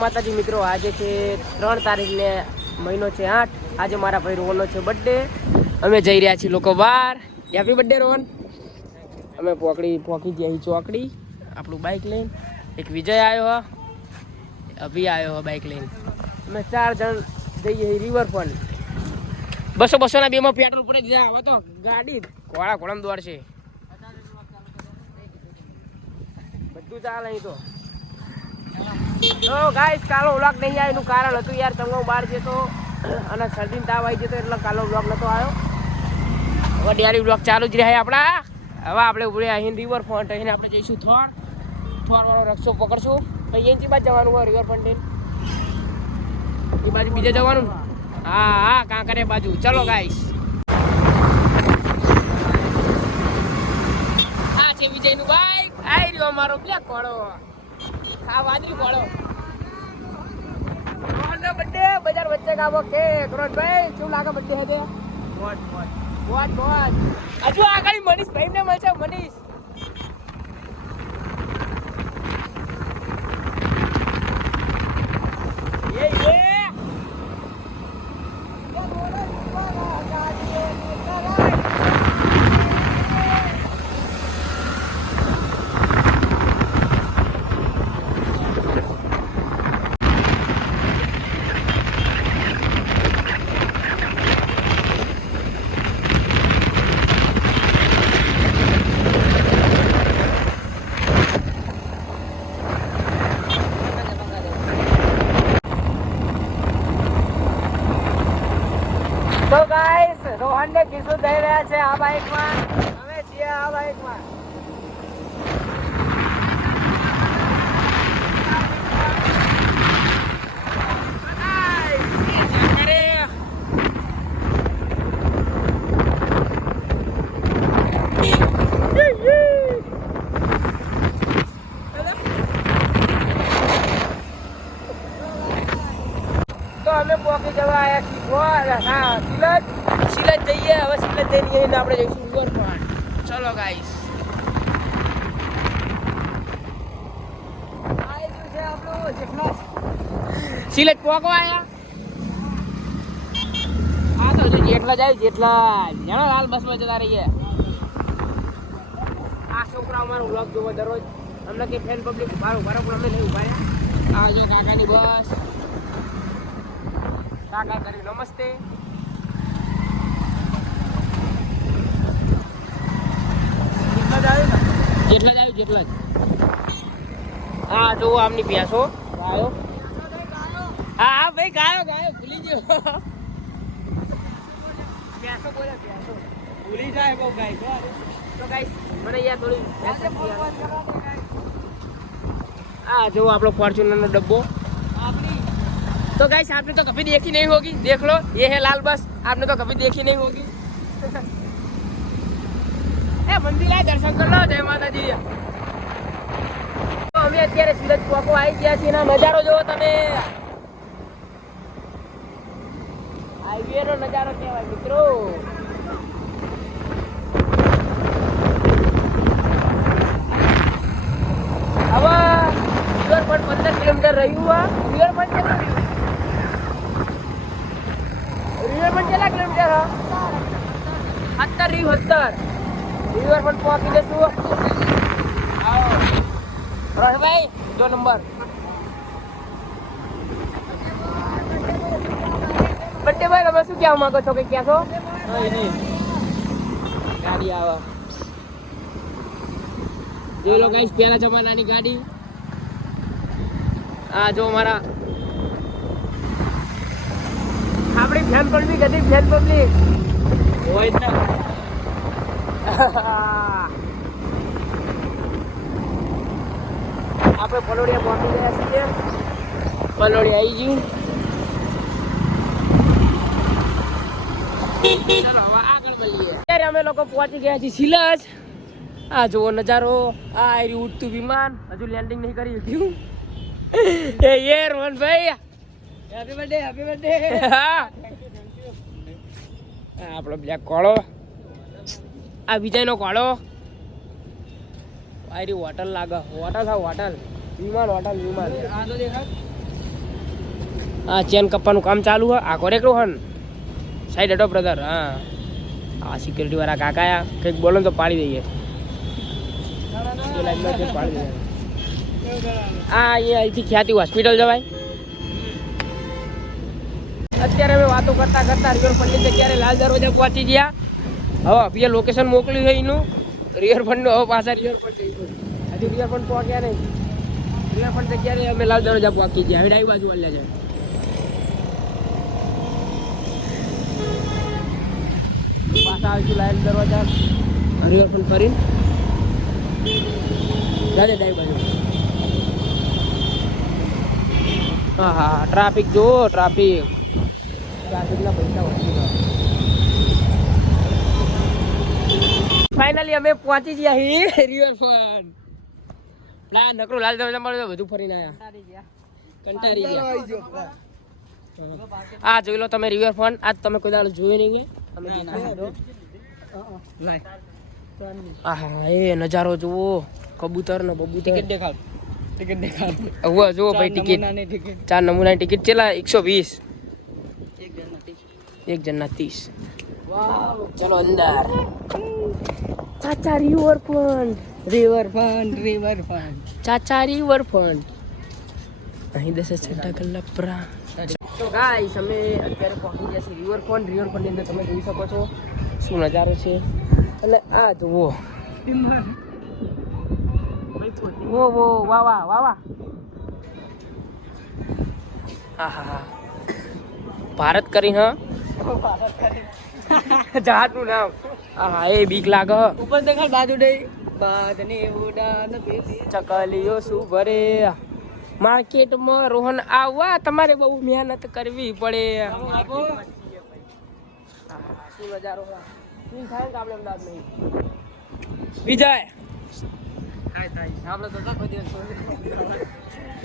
માતાજી મિત્રો, આજે છે 3 તારીખને મહિનો છે 8. આજે મારા ભાઈ રોહનનો છે બર્થડે. અમે જઈ રહ્યા છીએ લોકો બહાર. Happy birthday Rohan. અમે પોકી ગયા ચોકડી આપણું બાઇક લઈને. એક વિજય આવ્યો, અભી આવ્યો બાઇક લઈને. અમે 4 જણ જઈએ રિવરફ્રન્ટ. 200 ના 2માં પેટ્રોલ પડી ગયા. હવે તો ગાડી ઘોડામ દોડશે. બધું ચાલે અહીં તો ગાઈસ. કાલો વ્લોગ નહીં આવ્યો એનું કારણ હતું યાર, તમે બહાર જતો અને શરદી તાવ આવી જતો એટલે કાલો વ્લોગ નતો આવ્યો. હવે ડેરી વ્લોગ ચાલુ જ રહ્યા આપણા. હવે આપણે ઉભરે અહીં રિવરફ્રન્ટ અહીં આપણે જઈશું થોર વાળો રસ્તો પકડશું. અહીંયાથી બાજુ જવાનું હોય રિવરફ્રન્ટ એ બાજુ બીજે જવાનું. હા કાંકરિયા બાજુ. ચલો ગાઈસ. આ છે વિજયનું બાઈક. આવી રહ્યો અમારો બ્લેક કોળો. આ વાદળી કોળો. રોહનનો બર્થડે બજાર વચ્ચે કાવો કે રોહનભાઈ શું લાગે બર્થડે હતે? વોટ હજુ આગળ મનીષ ભાઈ ને મળશે. મનીષ તો ગાઈસ, રોહન ને કિસ્સો થઈ રહ્યા છે આ બાઈકમાં. અમે છીએ આ બાઈકમાં. તો અમે પોકી જવા આવ્યા સિલજ જઈએ. હવે સિલજ જઈને આપણે જઈશું રિવરફ્રન્ટ. ચલો ગાઈસ. સિલજ પોકવા આવ્યા. હા તો જેટલા જાય જાણો લાલ બસમાં જતા રહીએ. આ છોકરા અમારો વ્લોગ જોવો દરરોજ. અમને કે ફેન પબ્લિક ઉભા પણ અમને નહીં ઉભા રહ્યા. આ જો કાકાની બસ. કાકા કરી નમસ્તે. જેટલા જ હા જો આમની પ્યાસો ગાયો. હા ભાઈ ગાયો ભૂલી ગયો. પ્યાસો બોલે પ્યાસો ભૂલી જાય બહુ ગાય. તો ગાઈસ મને યાર થોડી આ જો આપણો ફોર્ચ્યુનર નો ડબ્બો. तो गाइस आपने तो कभी देखी नहीं होगी. देख लो, ये है लाल बस. आपने तो कभी देखी नहीं होगी. ए मंदिर आए दर्शन कर लो. जय माता दी. तो અમે અત્યારે સુરત પોકો આવી ગયા છીએ. એનો નજારો જોવો તમે. હાઈવે નો નજારો કહેવાય મિત્રો. હવે રિવરફ્રન્ટ 15 કિલોમીટર રહ્યું. રિવરફ્રન્ટ કેટલું કેટલા કિલોમીટર? 17 રિવરફ્રન્ટ પહોંચી જશું. આવો રોહનભાઈ, 2 નંબર. બર્થડે ભાઈ તમે શું કહેવા માંગો છો? કે ક્યાં છો? ગાડી આવે. જોઈ લો ગાઈસ, પહેલા જમાનાની ગાડી. આ જો અમારા આપણી ફેન પબ્લિક હતી. ફેન પબ્લિક હોય ને. આપણે પલોડિયા પહોંચી ગયા છીએ. પલોડિયા આવી ગયું. ચાલો હવે આગળ મળીએ. અત્યારે અમે લોકો પહોંચી ગયા છીએ સિલજ. આ જુઓ નજારો. આ આવ્યું ઉડતું વિમાન. હજુ લેન્ડિંગ નહીં કરી શક્યું. એ રોહનભાઈ હેપી બર્થડે. આપણો બ્લેક કોળો. આ વિજયનો કોળો. આરી હોટલ લાગે. હોટલ વિમાન. આ તો દેખાય હા ચેન કપ્પાનું કામ ચાલુ હોય આ કોરેકડું હન સાઈડ હટો બ્રધર. હા આ સિક્યુરિટી વાળા કાકા આ કંઈક બોલો ને તો પાડી દઈએ. હા એ અહીંથી ખ્યાતિ હોસ્પિટલ જવાય. અત્યારે અમે વાતો કરતા કરતા રિવરફ્રન્ટની જગ્યાએ લાલ દરવાજા પહોંચી ગયા. હવે અભી લોકેશન મોકલ્યું છે એનું રિવરફ્રન્ટનું. હવે પાછા રિવરફ્રન્ટ હજુ રિવરફ્રન્ટ પહોંચ્યા નહીં. રિવરફ્રન્ટ જગ્યાએ અમે લાલ દરવાજા પહોંચી ગયા. હવે ડાબી બાજુ વળ્યા છે. પાછા આવીશું લાલ દરવાજા રિવરફ્રન્ટ ફરીને જાજે ડાબી બાજુ. હા હા ટ્રાફિક જુઓ ટ્રાફિકના પૈસા વધી ગયા. ફાઇનલી અમે પહોંચી ગયા છીએ રિવરફ્રન્ટ. નકરો લાલ દરવાજા મળે બધું ફરીને આવ્યા. કંટાળી ગયા. આ જોઈ લો તમે રિવરફ્રન્ટ. આજ તમે કોઈ દાડો જોયું નહીં. હા એ નજારો જુઓ કબૂતર ને બબૂતર. ટિકિટ દેખાડ જુઓ ભાઈ. ટિકિટ 4 નમૂનાની ટિકિટ ચેલા 120 એક જણના 30. ચલો અંદર. ચાચા રિવરફ્રન્ટ ચાચા રિવરફ્રન્ટ અહીં 10 કલાક પ્રા. તો ગાઈસ અમે અત્યારે પહોંચી ગયા છીએ રિવરફ્રન્ટની અંદર તમે જોઈ શકો છો શું નજારો છે. અને આ જુઓ વો વાહ હા હા ભારત કરી હા જહાજનું નામ. હા એ બીક લાગે. ઉપર દેખાડ બાજુ ડે બાદની ઉડાન ચકલીઓ શું ભરે. માર્કેટમાં રોહન આવવા તમારે બહુ મહેનત કરવી પડે. શું નજારો શું થાય ને આપણે અમદાવાદ નહીં વિજય.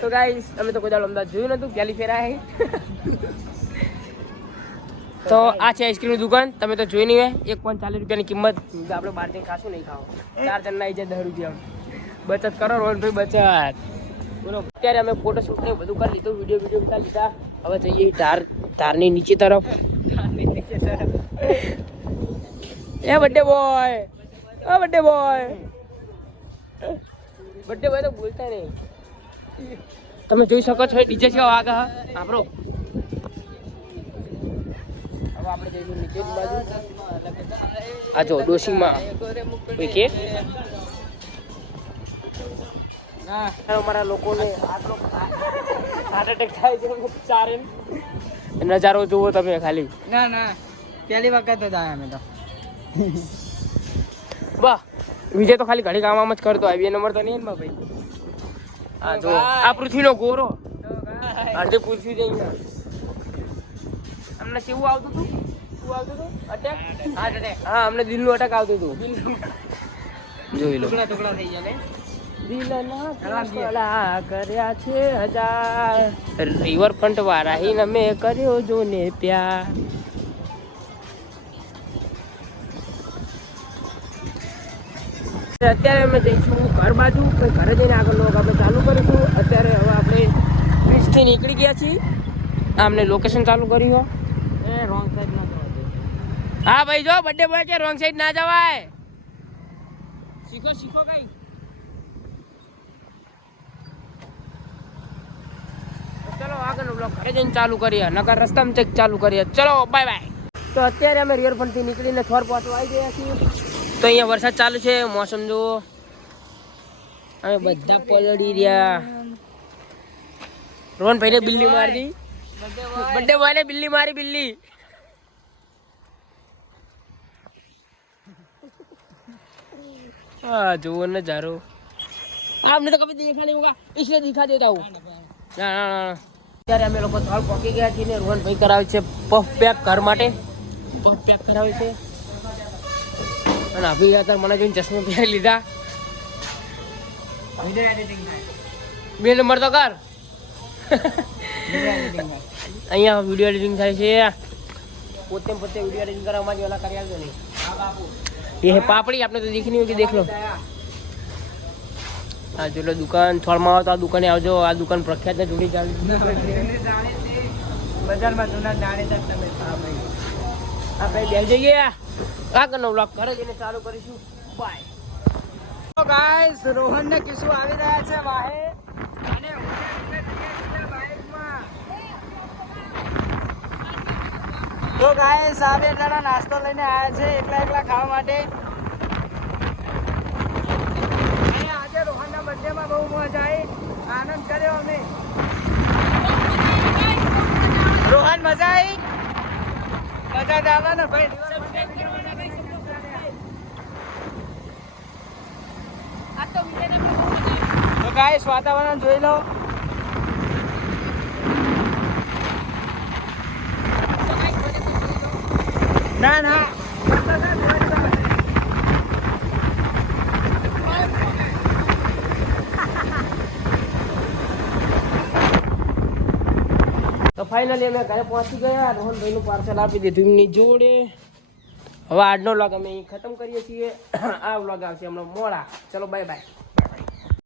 તો ગાઈસ અમે તો કોઈ દાડો અમદાવાદ જોયું નતું પહેલી ફેરા આવી. તો આ છે આઈસ્ક્રીમની દુકાન. તમે તો જોઈ નહીં હોય. 1.40 રૂપિયાની કિંમત. આપણે બહાર જઈને ખાશું નહીં ખાવ. 4 જણના આવી જાય 10 રૂપિયા. બચત કરો રોહનભાઈ બચત. બોલો અત્યારે અમે ફોટોશૂટ ને બધું કરી લીધું. વિડીયો ઉતારી લીધા. હવે જઈએ ધારની નીચે તરફ. એ બર્થડે બોય તો બોલતા નહીં. તમે જોઈ શકો છો ડીજે છે આગળ આપણો. હવે આપણે જઈશું નીચે બાજુ. આ જો ડોશીમાં કે અમારા લોકોને હાર્ટ એટેક થાય છે. નજારો જુઓ તમે ખાલી. ના પહેલી વખત જ આવ્યા અમે તો. વાહ વિજય તો ખાલી ઘડી કામ જ કરતો. આવી નંબર તો નહીં ને ભાઈ. આ જો આ પૃથ્વીનો ગોરો અડધે પૃથ્વી જઈ. અમને કેવું આવતું હતું અટેક. હા અમને દિલનું અટેક આવતું હતું. જોઈ લો ટુકડા થઈ ગયા ને. દિલના કર્યા છે 1000 રિવરફ્રન્ટ વાળા હિન અમે કર્યો જો ને પ્યાર. અત્યારે અમે જઈશું ઘર બાજુ. ઘરે જઈને આગળ આપણે ચાલુ કરીશું. અત્યારે હવે આપણે બ્રિજથી નીકળી ગયા છીએ. અમને લોકેશન ચાલુ કર્યું. એ રોંગ સાઈડ ના જવાય. હા ભાઈ જો બર્થડે બોય છે રોંગ સાઈડ ના જવાય. શીખો કઈ. ચલો આગળનો બ્લોગ ઘરે જઈને ચાલુ કરીએ. નકર રસ્તામાં ચેક ચાલુ કરીએ. ચલો બાય. તો અત્યારે અમે રિવરફ્રન્ટથી નીકળીને થોર પહોંચવા આવી ગયા છીએ. તો અહીંયા વરસાદ ચાલુ છે. મોસમ જુઓ. અમે બધા પલળી રહ્યા. રોહનભાઈને બિલ્લી મારી દી. બર્થડે બોયને બિલ્લી મારી. બિલ્લી हाँ जो नजारो आपने तो कभी देखा नहीं होगा इसलिए दिखा देता हूँ ना ત્યારે અમે લોકો થોડ પહોંચી ગયા છીએ ને રોહનભાઈ કરાવે છે પફ પેક ઘર માટે. પફ પેક કરાવે છે. અને અભી અત્યારે મને જોઈને ચશ્મા પહેરી લીધા. 2 નંબર તો કર. અહીંયા વિડીયો એડિટિંગ થાય છે. પોતે વિડીયો एडिटिंग કરવા માટે ઓલા કરી આવજો નહીં. ये है पापड़ी. आपने तो देखी नहीं होगी. देख लो. हाँ जो लो दुकान थोड़ा में आओ तो आ दुकाने आओ. जो आ दुकान प्रख्यात ने जोड़ी चालू બજારમાં જૂના જાણીતા તમે ભાઈ આપણે બેલ જઈએ આગળનો વ્લોગ ઘરે જઈને ચાલુ કરીશું બાય. તો ગાઈસ રોહન ને કિશુ આવી રહ્યા છે વાહે અને બાઇકમાં. તો ગાઈસ આ બે જણા નાસ્તો લઈને આવ્યા છે એકલા એકલા ખાવા માટે. અને આજે રોહનના બર્થડેમાં બહુ મજા આવી, આનંદ કર્યો અમે. રોહન મજા આવી, મજા જ આવે ને ભાઈ. તો ગાઈસ વાતાવરણ જોઈ લો. ના ના તો ફાઇનલી અમે ઘરે પહોંચી ગયા. રોહનભાઈનું પાર્સલ આપી દીધું એમની જોડે. હવે આજનો વ્લોગ અમે અહીં ખતમ કરીએ છીએ. આ વ્લોગ આવશે હમણાં મોડા. ચલો બાય બાય.